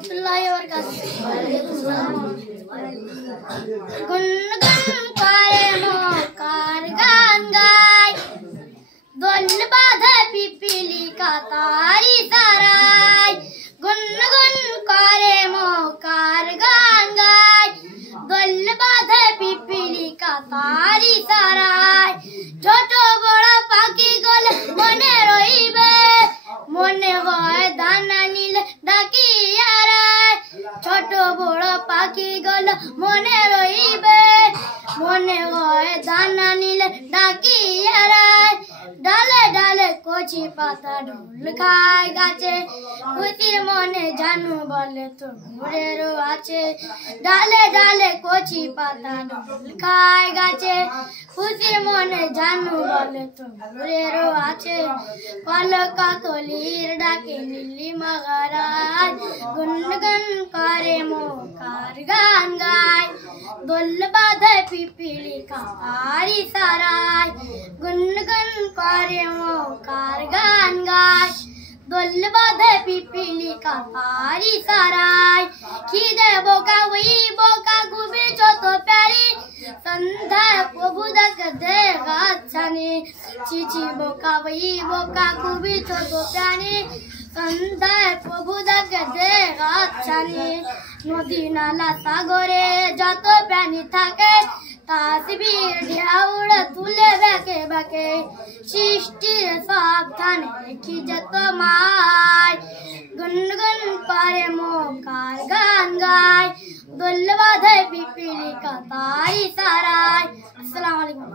রহমতুল্লাহি ওয়া বারাকাতুহু। গুনগুন করে মক্কার গান গায়, দোল বাঁধে পিপীলিকা তারি সারায়। গুনগুন করে মক্কার গান গায়, দোল বাঁধে পিপীলিকা তারি সারায়। ছোট বড় পাখি গলে মনে রইবে, মনে হয় দানা নীলে ডাকিয়া রায়। ছোট বড় পাখি গলো মনে রইবে, মনে হয় দানা নীলে ডাকিয়া রায়। ডালে ডালে কচি পাতা ঢোল খায় গাছে, খুশির মনে জানু বলে তো ঘুরেরও আছে। ডালে ডালে কচি পাতা ঢোল খায় গাছে, খুশির মনে জানু বলে তো ঘুরেরও আছে। কলকা কলির ডাকে নীলিমা গায়, গুনগুন করে মক্কার গান গায়, দোল বাঁধে পিপীলিকা তারি সারায়। গুনগুন করে মক্কার গান গায়, দোল বাঁধে পিপীলিকা তারি সারায়। খিদে বোকা ওই বোকা খুবই ছোট প্যারি, সন্ধ্যায় প্রভু ডাকে দে গাছানি। চিচি বোকা ওই বোকা খুবই ছোট প্রাণী, সন্ধ্যায় প্রভু ডাকে দে গাছানি। নদী নালা সাগরে যত প্রাণী থাকে, তাসবির ঢেউড়ে তুলে বেঁকে বেঁকে। সৃষ্টির সাবধানে রেখি যে তোমায়, গুনগুন করে মক্কার গান গায়, দোল বাঁধে পিপীলিকা তারি সারায়। আসসালামু আলাইকুম।